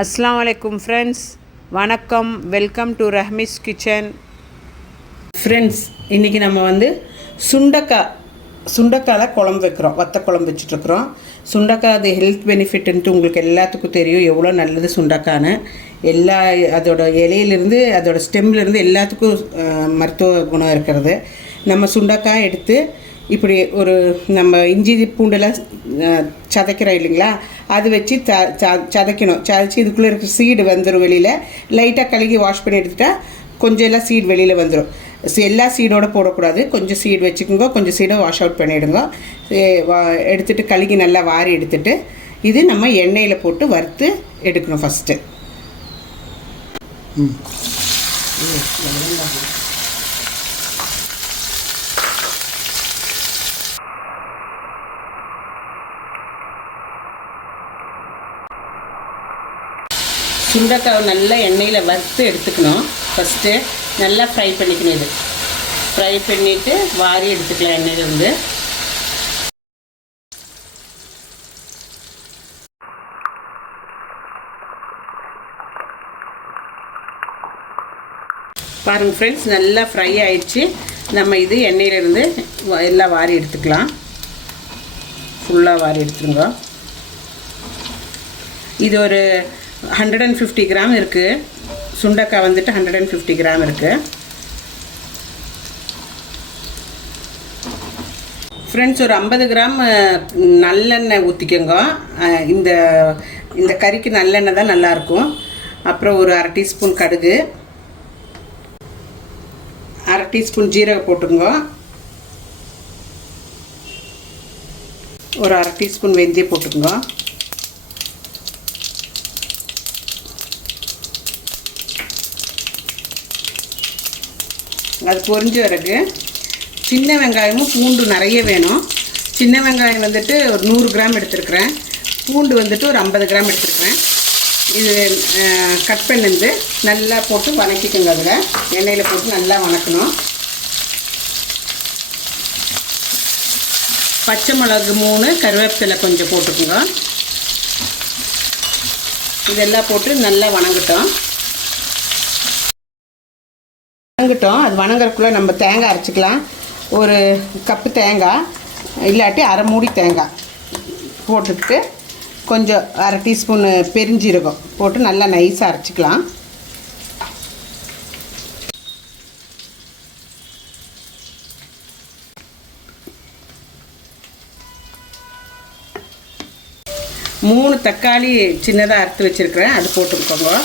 அஸ்ஸலாமு அலைக்கும் ஃப்ரெண்ட்ஸ், வணக்கம். Welcome to Rahmi's kitchen. Friends, இன்றைக்கி நம்ம சுண்டக்காயில் குழம்பு வைக்கிறோம். வத்த குழம்பு வச்சுட்ருக்குறோம். சுண்டக்காய் அது ஹெல்த் பெனிஃபிட்ன்ட்டு உங்களுக்கு எல்லாத்துக்கும் தெரியும் எவ்வளோ நல்லது சுண்டக்கான்னு. அதோட இலையிலேருந்து அதோட ஸ்டெம்லேருந்து எல்லாத்துக்கும் மருத்துவ குணம் இருக்கிறது. நம்ம சுண்டக்காய் எடுத்து இப்படி நம்ம இஞ்சி பூண்டெல்லாம் சதைக்கிறோம் இல்லைங்களா, அது வச்சு சதைக்கணும். சதைச்சி இதுக்குள்ளே இருக்கிற சீடு வந்துடும் வெளியில். லைட்டாக கழுகி வாஷ் பண்ணி எடுத்துட்டால் கொஞ்சம் எல்லாம் சீடு வெளியில் வந்துடும். எல்லா சீடோடு போடக்கூடாது, கொஞ்சம் சீடு வச்சுக்கோங்க, கொஞ்சம் சீடை வாஷ் அவுட் பண்ணிவிடுங்க. எடுத்துகிட்டு கழுகி நல்லா வாரி எடுத்துகிட்டு இது நம்ம எண்ணெயில் போட்டு வறுத்து எடுக்கணும் ஃபஸ்ட்டு. சுண்டக்காய் நல்லா எண்ணெயில் வறுத்து எடுத்துக்கணும். ஃபஸ்ட்டு நல்லா ஃப்ரை பண்ணிக்கணும். இது ஃப்ரை பண்ணிவிட்டு வாரி எடுத்துக்கலாம் எண்ணெயிலேருந்து. பாருங்கள் ஃப்ரெண்ட்ஸ், நல்லா ஃப்ரை ஆயிடுச்சு. நம்ம இது எண்ணெயிலேருந்து எல்லாம் வாரி எடுத்துக்கலாம். ஃபுல்லாக வாரி எடுத்துருங்க. இது ஒரு 150 கிராம் இருக்குது. சுண்டக்காய் 150 கிராம் இருக்குது. ஃப்ரெண்ட்ஸ், ஒரு 50 கிராம் நல்லெண்ணெய் ஊற்றிக்கோங்க. இந்த கறிக்கு நல்லெண்ணெய் தான் நல்லாயிருக்கும். அப்புறம் ஒரு 1/2 டீஸ்பூன் கடுகு, 1/2 டீஸ்பூன் ஜீரகம் போட்டுங்க. ஒரு 1/2 டீஸ்பூன் வெந்தயம் போட்டுக்கோங்க. அது பொரிஞ்ச பிறகு சின்ன வெங்காயமும் பூண்டு நிறைய வேணும். சின்ன வெங்காயம் ஒரு 100 கிராம் எடுத்துருக்குறேன். பூண்டு ஒரு 50 கிராம் எடுத்துருக்குறேன். இது கட் பண்ணி நல்லா போட்டு வதக்கிக்கோங்க. அதில் எண்ணெயில் போட்டு நல்லா வதக்கணும். பச்சை மிளகு 3, கருவேப்பிலை கொஞ்சம் போட்டுக்கோங்க. இதெல்லாம் போட்டு நல்லா வதங்கட்டும். அது வணங்குறதுக்குள்ளே நம்ம தேங்காய் அரைச்சிக்கலாம். ஒரு கப்பு தேங்காய் இல்லாட்டி அரை மூடி தேங்காய் போட்டுட்டு கொஞ்சம் 1/2 டீஸ்பூன் பெருஞ்சீரகம் போட்டு நல்லா நைஸாக அரைச்சிக்கலாம். மூணு தக்காளி சின்னதாக அறுத்து வச்சுருக்கிறேன், அது போட்டுக்கோங்க.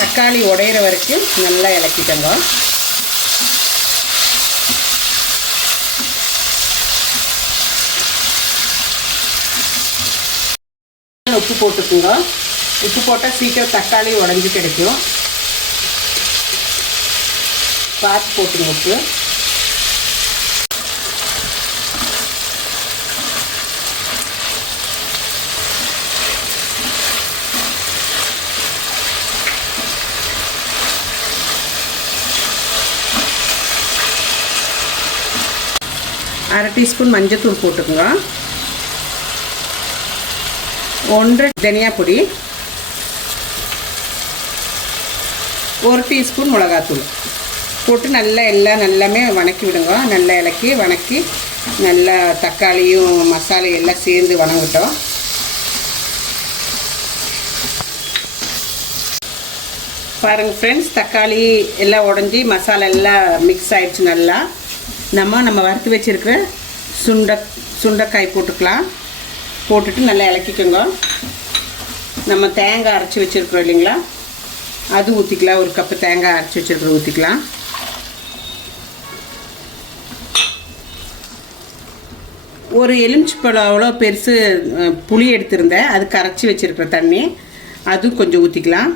தக்காளி உடையிற வரைக்கும் நல்லா இலக்கிக்கோங்க. உப்பு போட்டுக்குங்க. உப்பு போட்டால் சீக்கிரம் தக்காளி உடஞ்சி கிடைக்கும். பார்த்து போட்டுங்க உப்பு. அரை டீஸ்பூன் மஞ்சத்தூள் போட்டுக்குங்க. 1 தனியா பொடி, 1 டீஸ்பூன் மிளகாத்தூள் போட்டு நல்லா எல்லாமே வதக்கி விடுங்க. நல்லா வதக்கி நல்லா தக்காளியும் மசாலா எல்லாம் சேர்ந்து வதங்கட்டும். பாருங்கள் ஃப்ரெண்ட்ஸ், தக்காளி எல்லாம் உடஞ்சி மசாலா எல்லாம் மிக்ஸ் ஆகிடுச்சு. நல்லா நம்ம வறுத்து வச்சுருக்கிற சுண்டைக்காய் போட்டுக்கலாம். போட்டுட்டு நல்லா இலக்கிக்கோங்க. நம்ம தேங்காய் அரைச்சி வச்சுருக்குறோம் இல்லைங்களா, அது ஊற்றிக்கலாம். ஒரு கப்பு தேங்காய் அரைச்சி வச்சுருக்குற ஊற்றிக்கலாம். ஒரு எலுமிச்சைப்பழம் அவ்வளோ பெருசு புளி எடுத்திருந்தேன், அது கரைச்சி வச்சுருக்குற தண்ணி அதுவும் கொஞ்சம் ஊற்றிக்கலாம்.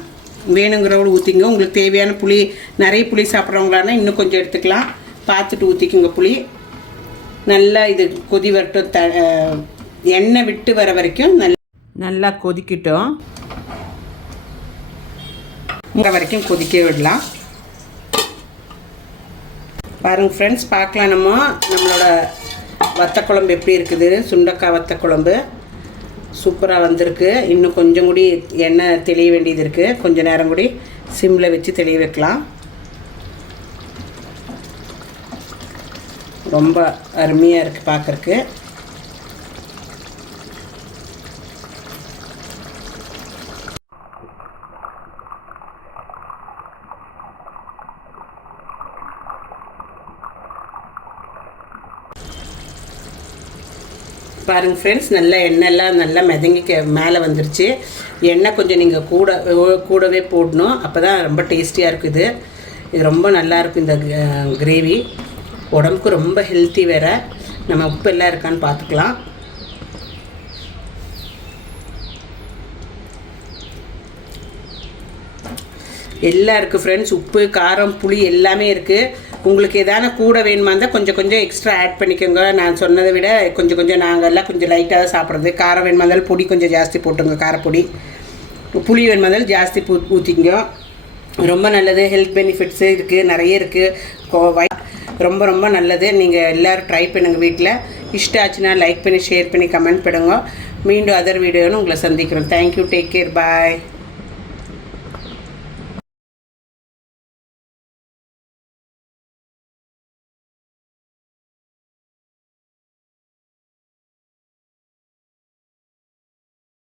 வேணுங்கிறவங்க ஊற்றிங்க. உங்களுக்கு தேவையான புளி, நிறைய புளி சாப்பிட்றவங்களானா இன்னும் கொஞ்சம் எடுத்துக்கலாம். பார்த்துட்டு ஊற்றிக்குங்க புளி. நல்லா இது கொதி வரட்டும். எண்ணெய் விட்டு வர வரைக்கும் நல்லா கொதிக்கட்டும். இங்கே வரைக்கும் கொதிக்க விடலாம். பாருங்கள் ஃப்ரெண்ட்ஸ், பார்க்கலாம் நம்மளோட வத்தக்குழம்பு எப்படி இருக்குது. சுண்டக்காய் வத்தக்குழம்பு சூப்பராக வந்திருக்கு. இன்னும் கொஞ்சம் கூடி எண்ணெய் தெளிய வேண்டியது இருக்குது. கொஞ்சம் நேரம் கூடி சிம்மில் வச்சு தெளிய வைக்கலாம். ரொம்ப அருமையாக இருக்குது பார்க்குறக்கு. பாருங்கள் ஃப்ரெண்ட்ஸ், நல்லா எண்ணெய்லாம் நல்லா மிதங்கி மேலே வந்துருச்சு. எண்ணெய் கொஞ்சம் நீங்கள் கூடவே போடணும், அப்போ தான் ரொம்ப டேஸ்டியாக இருக்குது. இது ரொம்ப நல்லாயிருக்கும். இந்த கிரேவி உடம்புக்கு ரொம்ப ஹெல்த்தி வேறு. நம்ம உப்பு எல்லாம் இருக்கான்னு பார்த்துக்கலாம். எல்லாம் இருக்குது ஃப்ரெண்ட்ஸ். உப்பு, காரம், புளி எல்லாமே இருக்குது. உங்களுக்கு எதான கூட வேணுமா இருந்தால் கொஞ்சம் கொஞ்சம் எக்ஸ்ட்ரா ஆட் பண்ணிக்கோங்க. நான் சொன்னதை விட கொஞ்சம் நாங்கள்லாம் கொஞ்சம் லைட்டாக தான் சாப்பிட்றது. காரம் வேணுமா இருந்தாலும் பொடி கொஞ்சம் ஜாஸ்தி போட்டுங்க, காரப்பொடி. புளி வேணுமா இருந்தாலும் ஜாஸ்தி ஊற்றிங்க. ரொம்ப நல்லது. ஹெல்த் பெனிஃபிட்ஸு இருக்குது, நிறைய இருக்குது. ரொம்ப ரொம்ப நல்லது. நீங்கள் எல்லோரும் ட்ரை பண்ணுங்கள் வீட்டில். இஷ்டம் ஆச்சுன்னா லைக் பண்ணி, ஷேர் பண்ணி, கமெண்ட் பண்ணுங்க. மீண்டும் அதர் வீடியோன்னு உங்களை சந்திக்கிறோம். தேங்க்யூ. Take care. பாய்.